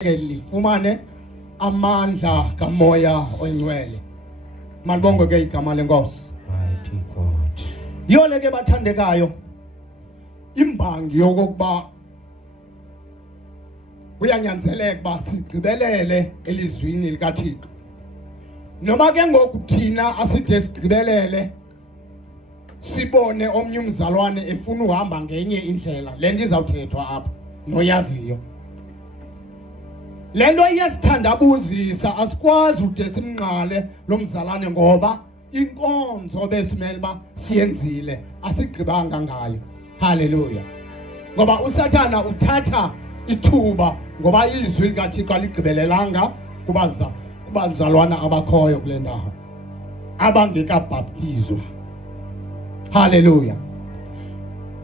Lifumane amandla kamoya oyingcwele. Malibonge ke igama lenkosi. Mighty God. Yole ke bathandekayo. Imbangi yokuba kuyanyanzeleka ba sigqibelele elizwini likaThixo. Noma ke ngokuthina aside sigqibelele sibone omnye umzalwane efuna uhamba ngenye indlela. Lento izawuthethwa apha noyaziyo. Lento iyasithandabuzisa asikwazi ude simnqale lo mzalwane ngoba inkonzo besimele ba siyenzile asigqibanga ngayo. Haleluya. Ngoba uSathana uthatha ithuba ngoba izwi likaThixo aligqibelelanga kubazalwana abakhoyo kule ndawo abangekabhaptizwa. Haleluya.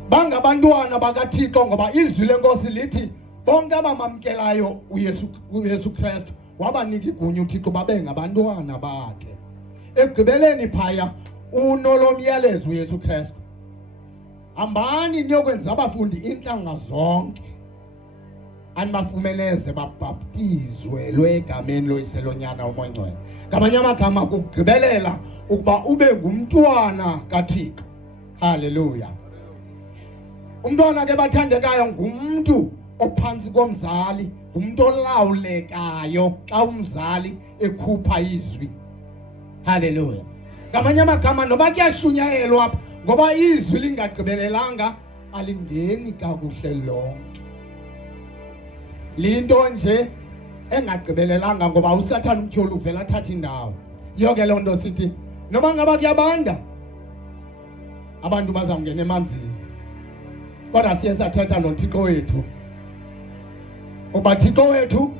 Bangabantwana bakaThixo ngoba izwi lenkosi lithi bonke abamamkelayo uYesu Kristu wabanika igunya uThixo babe ngabantwana bakhe. Ekugqibeleni phaya unolomyalezo uYesu Kristu. Hambani niyokwenza abafundi inhlanga zonke. Anibafumeleze babhaptizwe lwegameni loyiselonyana umoya ongcwele. Ngamanye amagama kugqibelela ukuba ube ngumntwana kaThixo. Haleluya. Umntwana ke bathandekayo ngumuntu ophansi komzali, umuntu olawulekayo xa umzali ekhupha izwi. Haleluya. Ngamanye amagama noba kuyashunyayelwa apha ngoba izwi lingagqibelelanga alingeni kakuhle lonke. Linto nje engagqibelelanga ngoba uSathane umtyholi uvela athatha indawo. Yonke loo nto sithi noba ngaba kuyabanda abantu bazawungena emanzini. Kodwa siye sathetha noThixo wethu. Uba Thixo wethu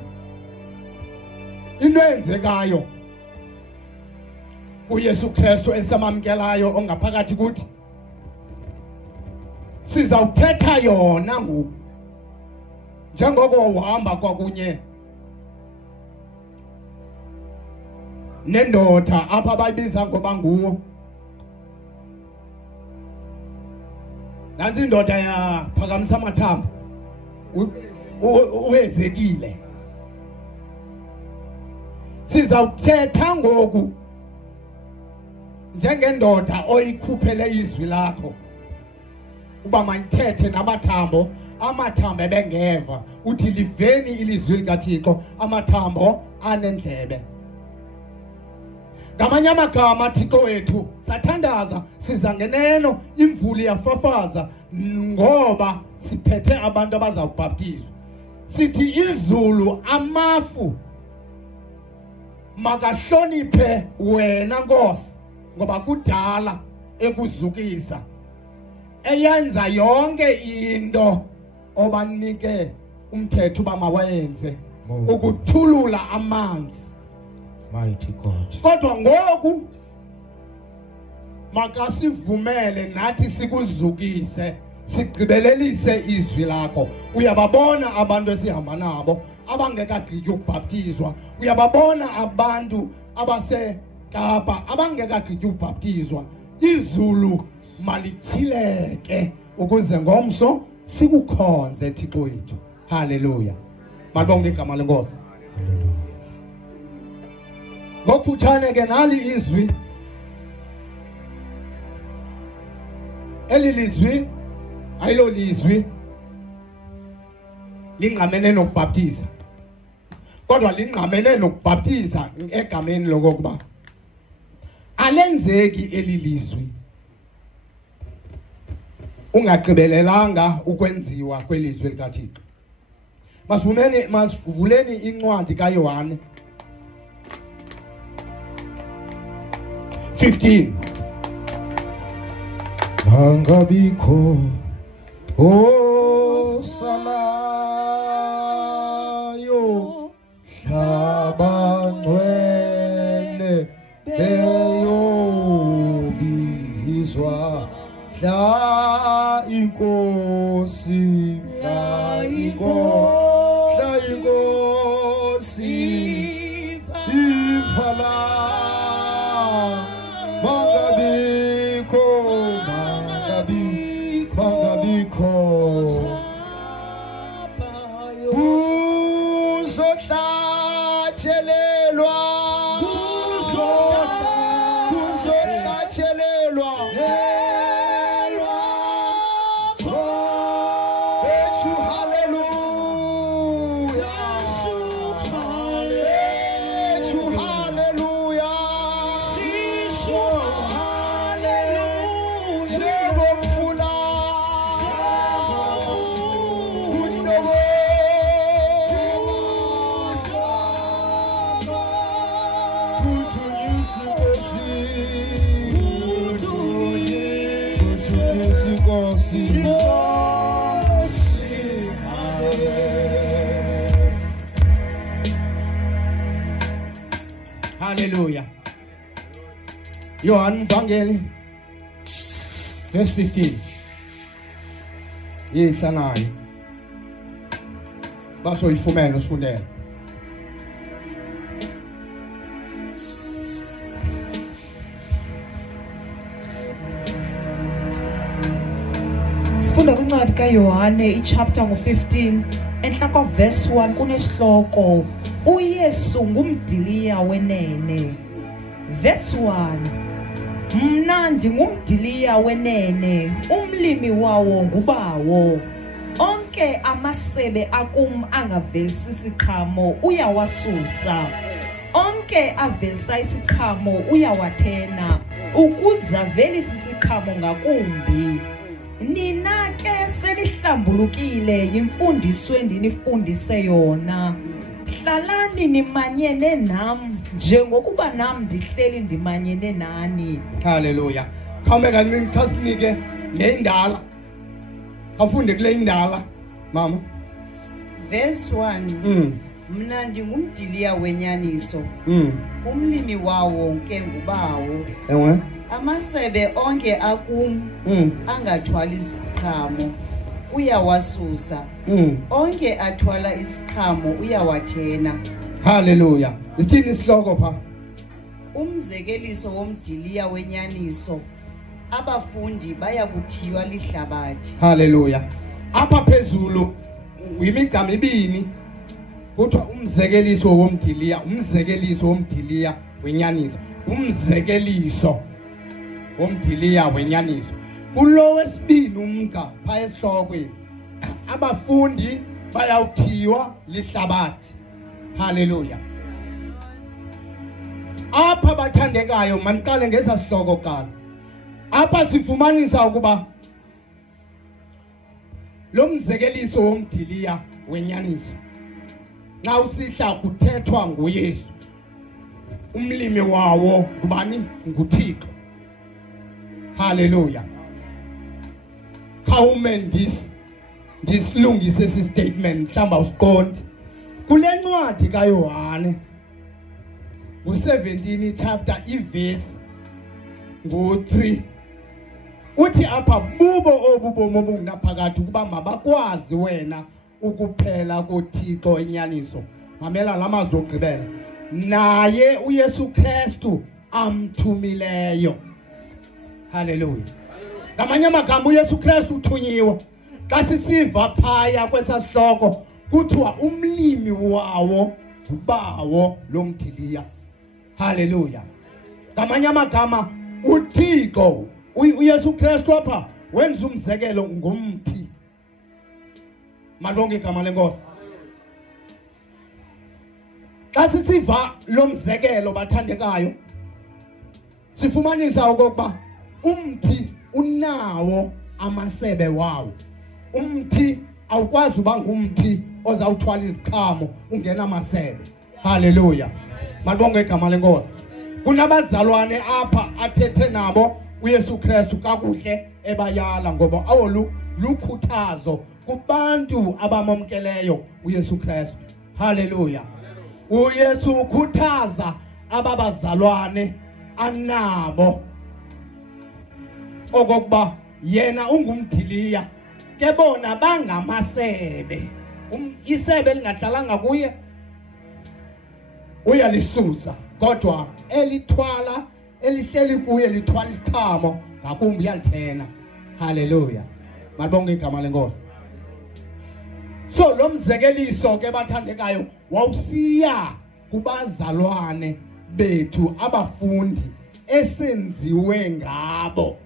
into eyenzekayo uYesu Kristu esamamkelayo ongaphakathi kuthi sizawuthetha yona ngoku njengoko uhamba kwakunye nendoda apha bayibiza ngoba nguwo. Nansi indoda yaphakamisa amathambo uwezekile. Sizawuthetha ngoku njengendoda oyikhuphele izwi lakho uba mayithethe namathambo, amathambo ebengeva uthi liveni ilizwi likaThixo, amathambo anendlebe. Ngamanye amagama Thixo wethu sathandaza siza ngeneno imvuli yafafaza ngoba siphethe abantu abazawubhaptizwa. Sithi izulu amafu makahloniphe wena Nkosi ngoba kudala ekuzukisa eyenza yonke into obanike umthetho uba mawayenze ukuthulula amanzi. Mighty God. Kodwa ngoku makasivumele nathi sikuzukise sigqibelelise izwi lakho. Uyababona abantu esihamba nabo abangekagqitywa ukubhaptizwa. Uyababona abantu abaseKapa abangekagqitywa ukubhaptizwa. Izulu malithileke ukuze ngomso sikukhonze Thixo wethu. Haleluya. Malibonge igama lenkosi. Ngokufutshane ke nali izwi elilizwi ayilo lizwi lingqamene nokubhaptiza kodwa lingqamene nokubhaptiza egameni lokuba alenzeki elilizwi ungagqibelelanga ukwenziwa kwelizwi likaThixo. Masivuleni incwadi kaYohane 15. Mangabikho osalayo hlabangcwele beyobizwa hla inkosi ifala mangabikho kuzohlatshelelwa kuzohlatshelelwa Hallelujah. Yohana Vangeli verse 15. Yisanayo. Baso ifumene usifundele. Sifunda kwincwadi kaYohane ichapter ngo-15 enhla kwa verse 1 kunesihloko uYesu ngumdiliya wenene. Verse 1. Mna ndingumdiliya wenene, umlimi wawo ngubawo. Onke amasebe akum angavelisi isiqhamo uyawasusa. Onke avelisa isiqhamo uyawathena, ukuze avelise isiqhamo ngakumbi. Nina ke selihlambulukile yimfundiso endinifundise yona. Hlalani nimanyene nam njengokuba nam ndihleli ndimanyene nani. Hallelujah. Khawume kancinci khasinike le indala. Khawufunde kule indala mama. Verse 1. Mna ndingumdiliya wenyaniso. Umlimi wawo wonke ngubawo. Ewe. Amasebe onke akum angathwali iziqhamo uyawasusa. Onke athwala isiqhamo uyawathena. Hallelujah. Isithini isihloko pha? Umzekeliso womdiliya wenyaniso. Abafundi bayakuthiywa lihlabathi. Hallelujah. Apha phezulu imigca emibini kuthiwa umzekeliso womdiliya, umzekeliso womdiliya wenyaniso, umzekeliso womdiliya wenyaniso. Kulo wesibini umgca pha esihlokweni abafundi bayawuthiywa lihlabathi. Hallelujah. Apha bathandekayo maniqale ngesasihloko kuqala. Apha sifumanisa ukuba lo mzekeliso womdiliya wenyaniso na usihla kuthethwa nguYesu. Umlimi wawo ngubani? NguThixo. Hallelujah. Khawume ndisilungise esi statement mhlamba usiqonde. Kule ncwadi kaYohane u17 chapter iverse ngo3 uthi apha bubo obubomo obungaphakathi ukuba mabakwazi wena ukuphela koThixo enyaniso. Mamela lamazwi ogqibela. Naye uYesu Kristu amthumileyo. Hallelujah. Ngamanye amagama uYesu Kristu uthunyiwe. Xa sisiva phaya kwesasihloko kuthiwa umlimi wawo ubawo lomdiliya. Hallelujah. Ngamanye amagama uThixo uYesu Kristu apha wenza umzekelo ngomthi. Malonke igama lenkosi. Xa sisiva lo mzekelo bathandekayo sifumanisa okokuba umthi unawo amasebe wawo. Umthi awukwazi uba ngumthi ozawuthwala iziqhamo ungena amasebe. Hallelujah. Malonke igama lenkosi. Kunabazalwane apha athethe nabo uYesu Kristu kakuhle ebayala ngoba awolu lukhuthazo kubantu abamamkeleyo uYesu Kristu. Hallelujah. uYesu ukhuthaza ababazalwane anabo okokuba yena ungumdiliya ke bona bangamasebe. Isebe lingadlalanga kuye uyalisusa kodwa elithwala elihleli kuye lithwala isiqhamo ngakumbi uyalithena. Hallelujah. Malibonke igama lenkosi. So lo mzekeliso ke bathandekayo wawusiya kubazalwane bethu abafundi esenziwe ngabo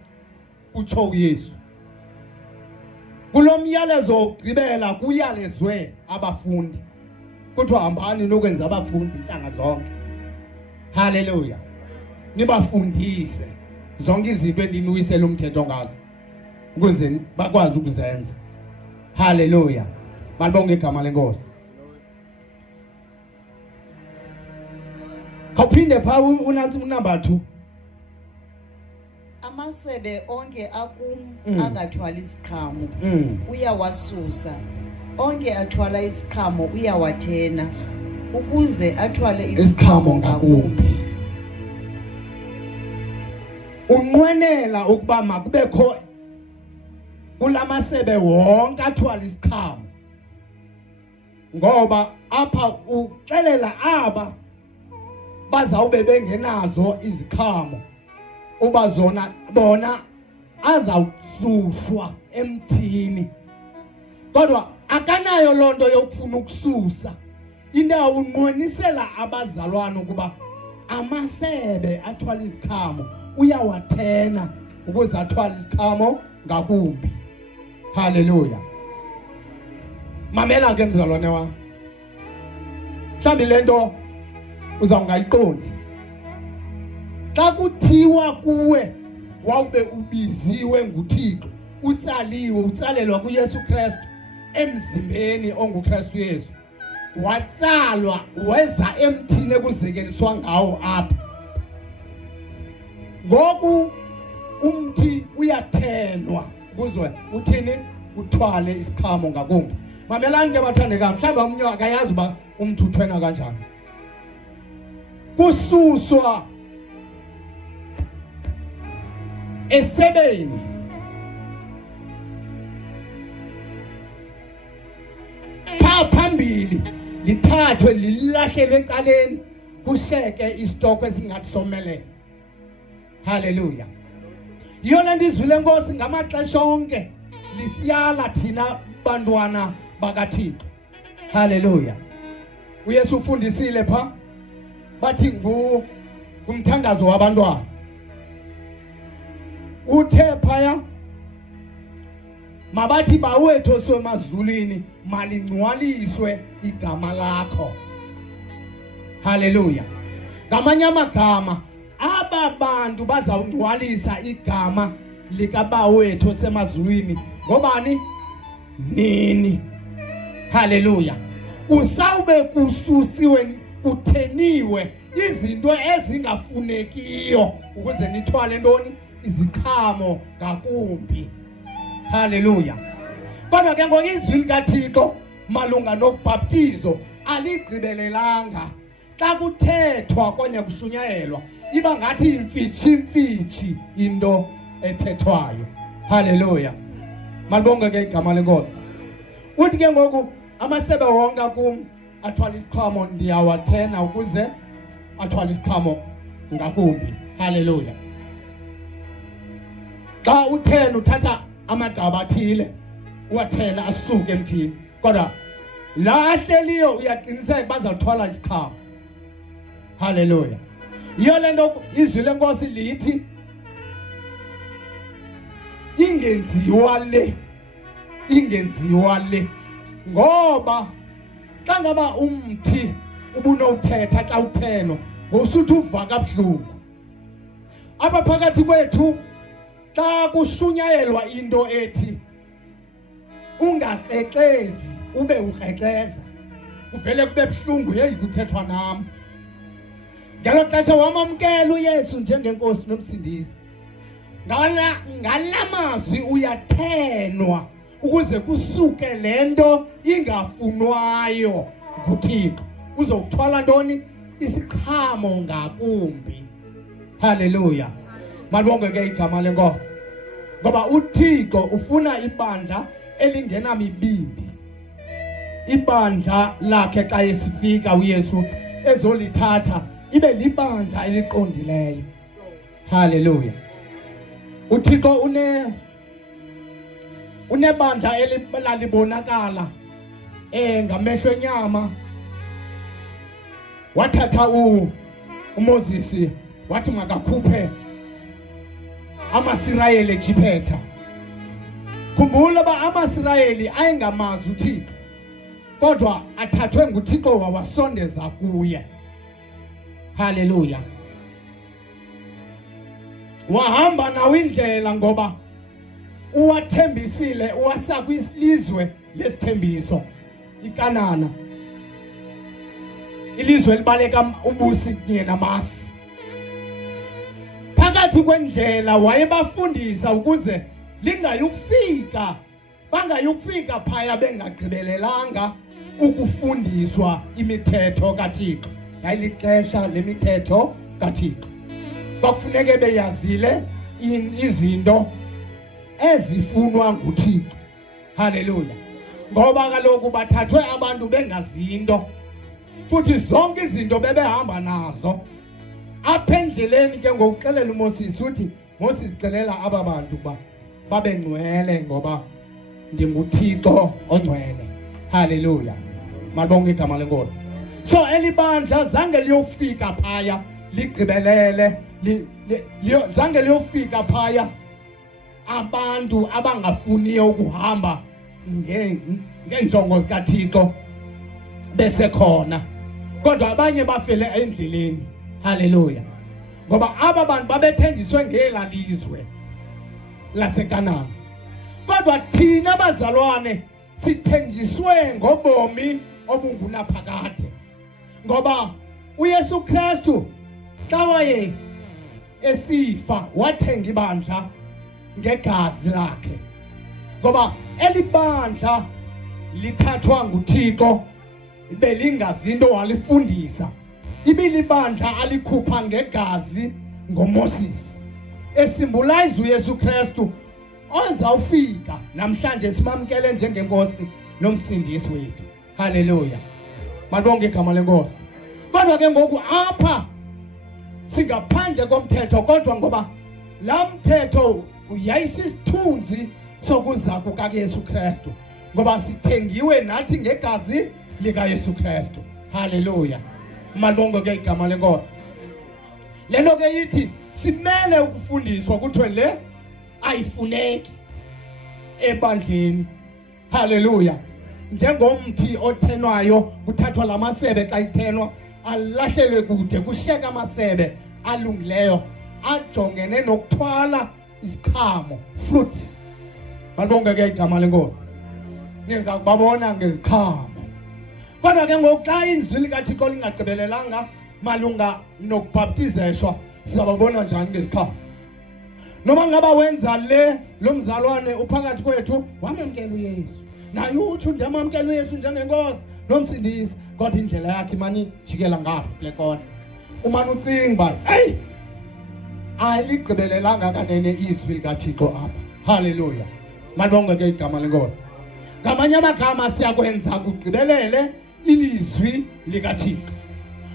utsho uYesu. Kulomyalezo ogqibela kuyalezwe abafundi kuthiwa hambani nokwenza abafundi inhlanga zonke. Haleluya. Nibafundise zonke izinto endinuwisela umthetho ngazo ukuze bakwazi ukuzenza. Haleluya. Malibonge igama lenkosi. Khawuphinde pha unathi number 2. Amasebe onke akum angathwali isiqhamo uyawasusa, onke athwala isiqhamo uyawathena ukuze athwale isiqhamo ngakumbi. Unqwenela ukuba makubekho kulamasebe wonke athwala isiqhamo, ngoba apha uxelela aba bazawube bengenazo iziqhamo uba zona bona azawususwa emthini. Kodwa akanayo lonto yokufuna ukususa. Indawo unqwenisela abazalwane ukuba amasebe athwala iziqhamo uyawathena ukuze athwala iziqhamo ngakumbi. Haleluya. Mamela ke mzalwane wami. Mhlawumbi lento uzawungayiqondi. Xa kuthiwa kuwe wawube ubiziwe nguThixo, utsaliwe, utsalelwa kuYesu Kristu emzimbeni onguKristu Yesu, watsalwa weza emthini ekuzekeliswa ngawo apha. Ngoku umthi uyathenwa kuzwe uthini uthwale isiqhamo ngakumbi. Mamelani ke bathandekayo, mhlawumbi omnye akayazi uba umthi uthwena kanjani. Kususwa esebeni phambili lithathwe lilahlelwe ecaleni kusheke isitoko esingathi somelele. Haleluya. Yiyo le nto izwi lenkosi ngamaxesha onke lisiyala thina bantwana bakaThixo. Haleluya. uYesu ufundisile pha bathi ngumthandazo wabantwana. Uthe phaya mabathi bawethu osemazulwini malingcwaliswe igama lakho. Haleluya. Ngamanye amagama aba bantu bazawungcwalisa igama likabawethu osemazulwini ngobani? Nini. Haleluya. Usawube kususiwe kutheniwe izinto ezingafunekiyo ukuze nithwale ntoni? Iziqhamo ngakumbi. Haleluya. Kodwa ke ngoku izwi likaThixo malunga nokubhaptizo aligqibelelanga. Xa kuthethwa kwenye kushunyayelwa iba ngathi imfitshi into ethethwayo. Haleluya. Malibonge ke igama lenkosi. Uthi ke ngoku amasebe wonke kum athwala isiqhamo ndiyawathena ukuze athwala isiqhamo ngakumbi. Haleluya. Xa uthena uthatha amagaba athile uwathena asuke emthini, kodwa la ahleliyo uyaqiniseka bazawuthwala isiqhamo. Haleluya. Yiyo le nto izwi lenkosi lithi ingenziwa le ngoba xa ngaba umthi ubunowuthetha xa utheno ngosuthi uva kabuhlungu. Apha phakathi kwethu xa kushunyayelwa into ethi ungakrexezi ube ukrexeza uvele kube buhlungu, yeyi kuthethwa nam. Ngelo xesha wamamkela uYesu njengenkosi nomsindisi, ngala mazwi uyathenwa ukuze kusuke lento ingafunwayo nguThixo, uzokuthwala ntoni? Isiqhamo ngakumbi. Haleluya. Malibonge ke igama lenkosi, ngoba uThixo ufuna ibandla elingenamibimbi. Ibandla lakhe xa esifika uYesu ezolithatha ibe libandla eliqondileyo. Haleluya. uThixo unebandla elilalibonakala ngamehlo enyama wathatha uMoses wathi makakhuphe amaSirayeli eJiphetha. Khumbula ba amaSirayeli ayengamazi uThixo kodwa athathwe nguThixo wawasondeza kuye. Haleluya. Wahamba nawo indlela ngoba uwathembisile uwasa kwisilizwe lesithembiso iKanana, ilizwe libaleka ubusi kunye namasi. Phakathi kwendlela wayebafundisa ukuze bangayukufika phaya bengagqibelelanga ukufundiswa imithetho kaThixo. Yayilixesha lemithetho kaThixo. Bakufuneke beyazile izinto ezifunwa nguThixo. Haleluya. Ngoba kaloku bathathwe abantu bengazinto futhi zonke izinto bebehamba nazo. Apha endleleni ke ngokuxelela uMoses uthi Moses xelela aba bantu babe ngcwele ngoba ndinguThixo ongcwele. Haleluya. Malibonke igama lenkosi. So elibandla zange liyofika phaya ligqibelele zange liyofika phaya abantu abangafuniyo ukuhamba ngenjongo zikaThixo besekhona kodwa abanye bafele endleleni. Haleluya. Ngoba aba bantu babethendiswe ngelalizwe laseKanani kodwa thina bazalwane sithenjiswe ngobomi obungunaphakade ngoba uYesu Kristu xa waye esifa wathenga ibandla ngegazi lakhe ngoba elibandla lithathwa nguThixo belingazinto walifundisa. Ibilibandla alikhupha ngegazi ngoMoses esimbolize uYesu Kristu ozawufika namhlanje simamkele njengenkosi nomsindisi wethu. Haleluya. Malibonke igama lenkosi. Kodwa ke ngoku apha singaphandle komthetho kodwa ngoba la mthetho uyayisisithunzi sokuza kukaYesu Kristu ngoba sithengiwe nathi ngegazi likaYesu Kristu. Haleluya. Malibonke ke igama lenkosi. Lento ke yithi simele ukufundiswa kuthiwe le ayifuneki ebandleni. Haleluya. Njengomthi othenwayo kuthathwa lamasebe xa ithenwa alahlelwe kude kusheka amasebe alungileyo ajongene nokuthwala isiqhamo fruit. Malibonke ke igama lenkosi. Niza kubabona ngeziqhamo. Kodwa ke ngoku xa izwi likaThixo lingagqibelelanga malunga nokubhaptizeshwa sizababona njani ngeziqhamo. Noma ngaba wenza lo mzalwane uphakathi kwethu wamamkela uYesu naye uthi ndiyamamkela uYesu njengenkosi nomsindisi kodwa indlela yakhe mani jikela ngapha kule kona umane ucinga uba hey aligqibelelanga kanene izwi likaThixo apha. Haleluya. Malibonke ke igama lenkosi. Ngamanye amagama siyakwenza kugqibelele ilizwi likaThixo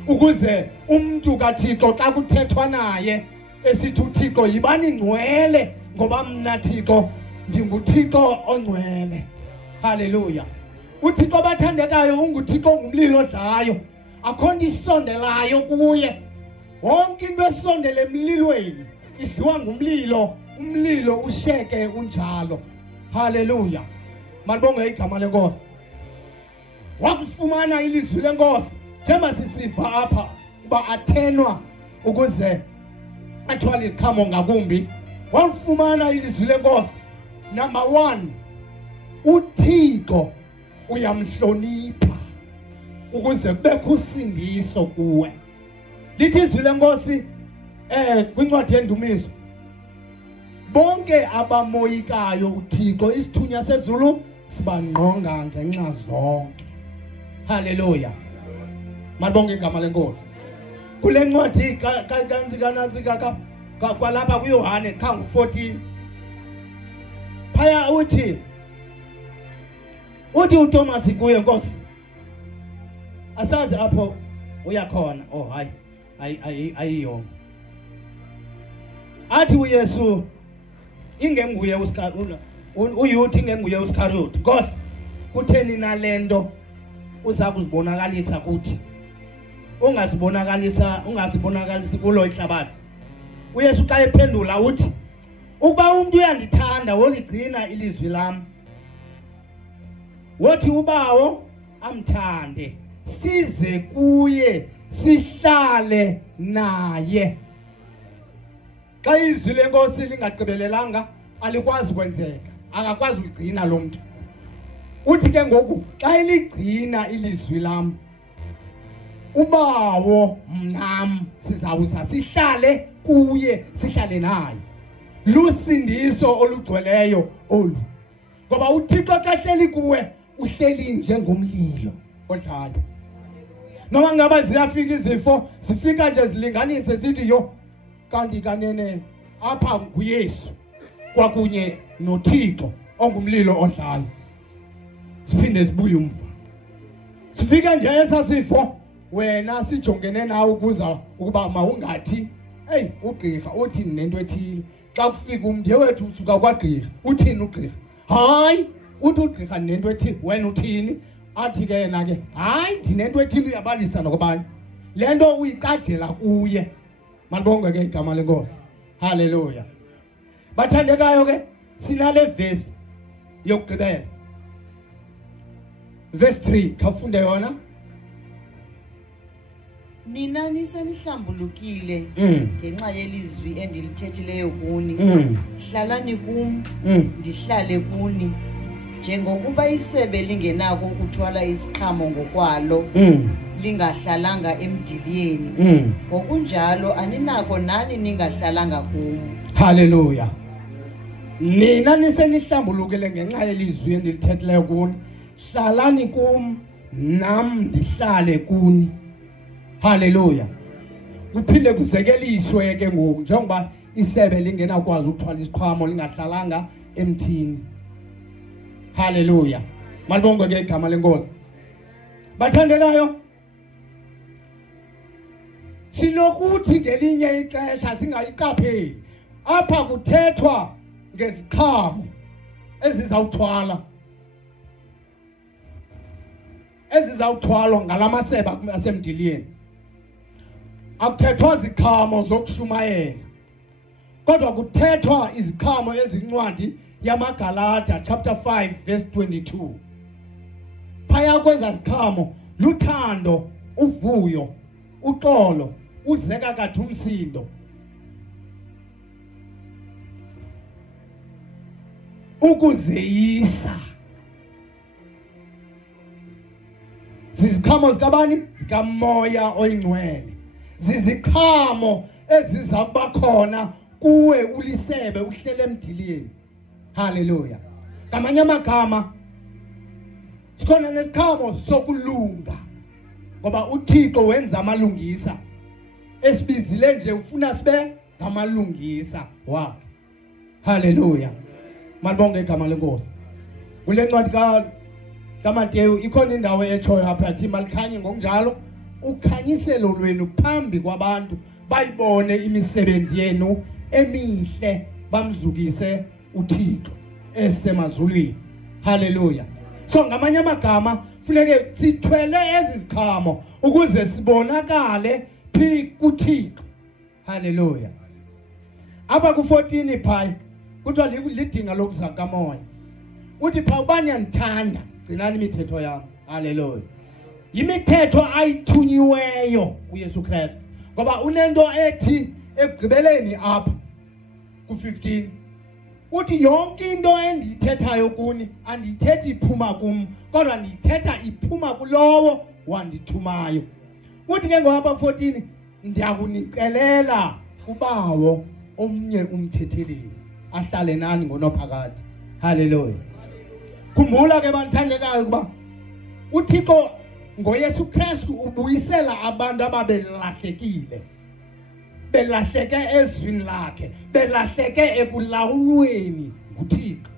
ukuze umuntu kaThixo xa kuthethwa naye esithi uThixo yibani ngcwele ngoba mna Thixo ndinguThixo ongcwele. Haleluya. uThixo bathandekayo unguThixo ngumlilo odlayo akho nto isondelayo kuye. Wonke into esondele emlilweni idliwa ngumlilo, umlilo usheke unjalo. Haleluya. Malibonke igama lenkosi. Wakufumana ilizwi lenkosi njengoba sisiva apha uba athenwa ukuze athwale iziqhamo ngakumbi. Wakufumana ilizwi lenkosi. Number 1, uThixo uyamhlonipha ukuze kubekho usindiso kuwe. Lithi izwi lenkosi kwincwadi yeNdumiso, bonke abamoyikayo uThixo isithunya sezulu sibangqonga ngenxa zonke. Haleluya. Malibonke igama lenkosi. Kule ncwadi kanantsika kwalapha kuYohane qha ngu-14 phaya uthi uThomas kuye Nkosi asazi apho uyakhona. Oh hayi ayiyo. Athi uYesu ingenguye uYuda ingenguye uSkariyoti. Nkosi kutheni nalento uza kuzibonakalisa kuthi ungazibonakalisi kulo ihlabathi. uYesu xa ephendula uthi ukuba umuntu uyandithanda woligcina ilizwi lami, wothi ubawo amthande size kuye sihlale naye. Xa izwi lenkosi lingagqibelelanga alikwazi kwenzeka, akakwazi uligcina lo muntu. Uthi ke ngoku xa eligcina ilizwi lami, ubawo mnam sizawuza sihlale kuye sihlale naye. Lusindiso olugcweleyo olu, ngoba uThixo xa hleli kuwe uhleli njengomlilo odlala. Noma ngaba ziyafika izifo, zifika nje zilinganise zithi yo kanti kanene apha nguYesu kwakunye noThixo ongumlilo odlala. Siphinde sibuye umva. Sifika nje esasifo wena sijongene nawe ukuba mawungathi hey ugqirha uthini nento ethile. Xa kufika umntu wethu usuka kwagqirha uthini ugqirha? Hayi uthi ugqirha nento ethile, wena uthini? Athi ke yena ke hayi ndinento ethile uyabalisa nokubani. Le nto uyiqajela kuye. Malibongwe ke igama lenkosi. Haleluya. Bathandekayo ke sinale verse yokugqibela. Verse 3 khafunde yona. Nina nisenihlambulukile ngenxa yelizwi endilithethileyo kuni. Hlalani kum ndihlale kuni. Njengokuba isebe lingenako ukuthwala isiqhamo ngokwalo lingahlalanga emdiliyeni, ngokunjalo aninako nani ningahlalanga kum. Haleluya. Nina nisenihlambulukile ngenxa yelizwi endilithethileyo kuni. Hlalani kum nam ndihlale kuni. Haleluya. Kuphinde kuzekeliswe ke ngoku njengoba isebe lingenakwazi ukuthwala isiqhamo lingahlalanga emthini. Haleluya. Malibongwe ke igama lenkosi. Bathandekayo, sinokuthi ngelinye ixesha singayiqapheli apha kuthethwa ngeziqhamo ezizawuthwala, ezizawuthwalwa ngalamaseba asemdiliyeni. Akuthethwa ziqhamo zokushumayela, kodwa kuthethwa iziqhamo ezincwadi yamaGalata chapter 5 verse 22. Phaya kweza ziqhamo luthando, uvuyo, uxolo, uzeka kathi umsindo, ukuzeyisa. Ziziqhamo zikabani? Zikamoya oyingcwele. Ziziqhamo eziza kuba khona kuwe ulisebe uhlele emdiliyeni. Haleluya. Ngamanye amagama sikhona nesiqhamo sokulunga, ngoba uThixo wenza amalungisa. Esibizile nje ufuna sibe ngamalungisa wakhe. Haleluya. Malibonge igama lenkosi. Kule ncwadi kaMateyu ikhona indawo etshoyo apha yathi malikhanye ngokunjalo ukhanyiselo lwenu phambi kwabantu bayibone imisebenzi yenu emihle bamzukise uThixo esemazulwini. Haleluya. So ngamanye amagama funeke sithwele ezi ziqhamo ukuze sibonakale phi kuThixo. Haleluya. Apha ku14 phaya kuthiwa lidinga lokuza kamoya. Uthi pha ubani yanithanda gcinani imithetho yami. Haleluya. Yimithetho ayithunyiweyo uYesu Kristu, ngoba unento ethi ekugqibeleni apha ku15 uthi yonke into endiyithethayo kuni andiyithethi iphuma kum, kodwa ndiyithetha iphuma kulowo wandithumayo. Uthi ke ngoba 14 ndiyakunicelela ubawo omnye umthetheleli ahlale nani ngonophakade. Haleluya. Khumbula ke banthandekayo ukuba uThixo ngoYesu Kristu ubuyisela abantu ababelahlekile, belahleke ezwini lakhe, belahleke ekulawulweni nguThixo.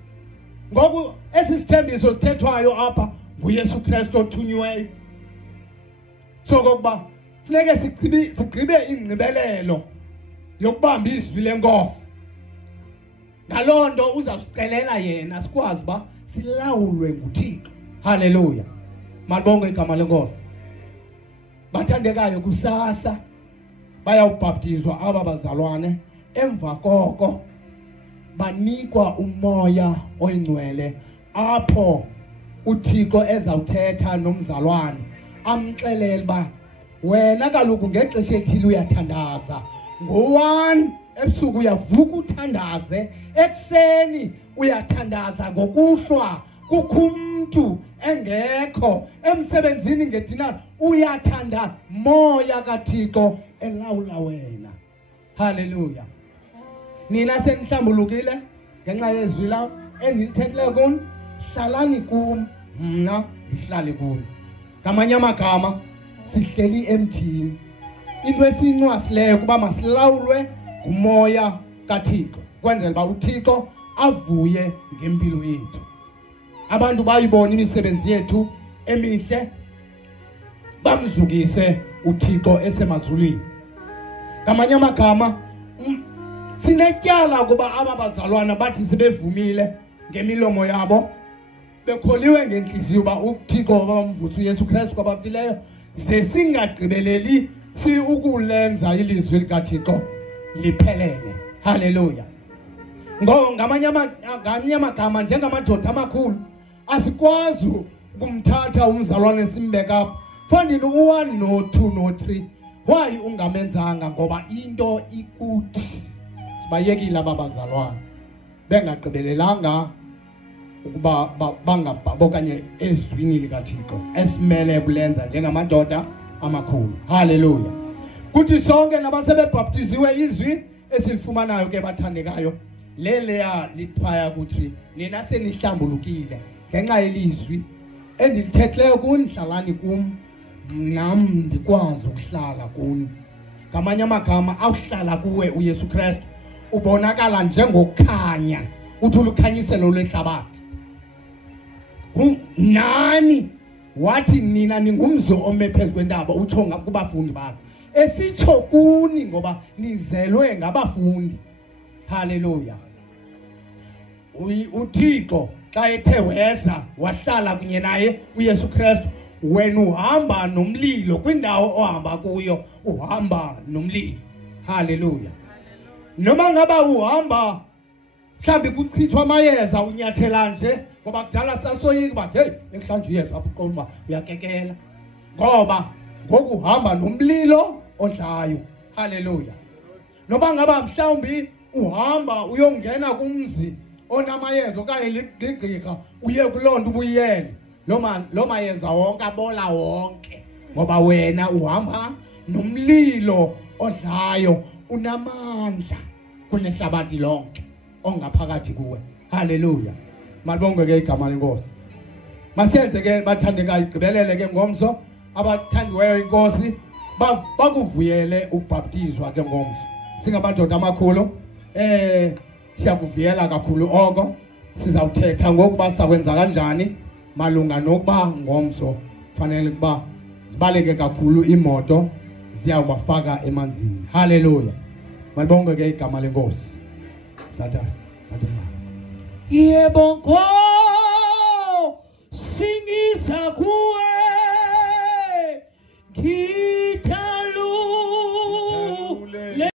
Ngoku esisithembiso sithethwayo apha nguYesu Kristu othunyiweyo. So kokuba funeke sigqibe ingcibelelo yokubamba izwi lenkosi. Ngaloo nto uzawusicelela yena sikwazi uba silawulwe nguThixo. Haleluya. Malibonge igama lenkosi. Bathandekayo kusasa bayawubhaptizwa aba bazalwane, emva koko banikwa umoya oyingcwele apho uThixo ezawuthetha nomzalwane amxelele ba wena kaloku ngexesha ethile uyathandaza, ngo-1 ebusuku uyavuka uthandaze, ekuseni uyathandaza ngokuhlwa kukho umntu engekho, emsebenzini ngedinari uyathanda moya kaThixo elawula wena. Haleluya. Nina senihlambulukile ngenxa yezwi lawo endilithethileyo kuni, hlalani kum mna ndihlale kuni. Ngamanye amagama sihleli emthini. Into esiyincwasileyo kuba masilawulwe ngumoya kaThixo kwenzela uba uThixo avuye ngempilo yethu. Abantu bayibona imisebenzi yethu emihle, bamzukise uThixo esemazulwini. Ngamanye amagama sinetyala kuba aba bazalwana bathi sebevumile ngemilomo yabo, bekholiwe ngenhliziyo uba uThixo bamvusa uYesu Kristu kwabafileyo, ze singagqibeleli si ukulenza ilizwi likaThixo liphelele. Haleluya. Ngamanye amagama njengamadoda amakhulu asikwazi ukumthatha umzalwane simbeka apha. Fandini u1 no2 no3. Why ungamenzanga? Ngoba into ikuthi sibayekile ababazalwane bengagqibelelanga ukuba bangabhabo kanye ezwini likaThixo esimele kulenza njengamadoda amakhulu. Haleluya. Kuthi sonke nabasebebhaptiziwe izwi esilifumanayo ke bathandekayo, leleya lithwaya kuthi nina senihlambulukile ngenxa yelizwi endilithethileyo kuni, hlalani kum nam ndikwazi ukuhlala kuni. Ngamanye amagama awuhlala kuwe uYesu Kristu ubonakala njengokukhanya, uthi ulukhanyiselo lwehlabathi. Nani wathi nina ningumzi ome phezu kwentaba, utsho kubafundi bakhe, esitsho kuni ngoba nizelwe ngabafundi. Haleluya. uThixo xa ethe weza wahlala kunye naye uYesu Kristu, wena uhamba nomlilo kwindawo ohamba kuyo, uhamba nomlilo. Haleluya. Noma ngaba uhamba mhlambi kuchithwa amayeza unyathela nje, ngoba kudala sasoyika uba hey namhlanje uyeza apho uqomba uyakekela, ngoba ngoku uhamba nomlilo odlayo. Haleluya. Noma ngaba mhlawumbi uhamba uyongena kumzi onamayeza okanye ligqigqa uye kulonto ubuyele, lo mayeza wonke abola wonke, ngoba wena uhamba nomlilo odlayo, unamandla kunehlabathi lonke ongaphakathi kuwe. Haleluya. Malibonge ke igama lenkosi. Masenze ke bathandekayo igqibelele ke ngomso abathandiweyo inkosi bakuvuyele ukubhaptizwa ke ngomso. Singabandoda amakhulu siyakuvuyela kakhulu oko. Sizawuthetha ngokuba sakwenza kanjani malunga nokuba ngomso fanele kuba zibaleke kakhulu imoto ziyawubafaka emanzini. Haleluya. Malibonge ke igama lenkosi. Tata. Yebo.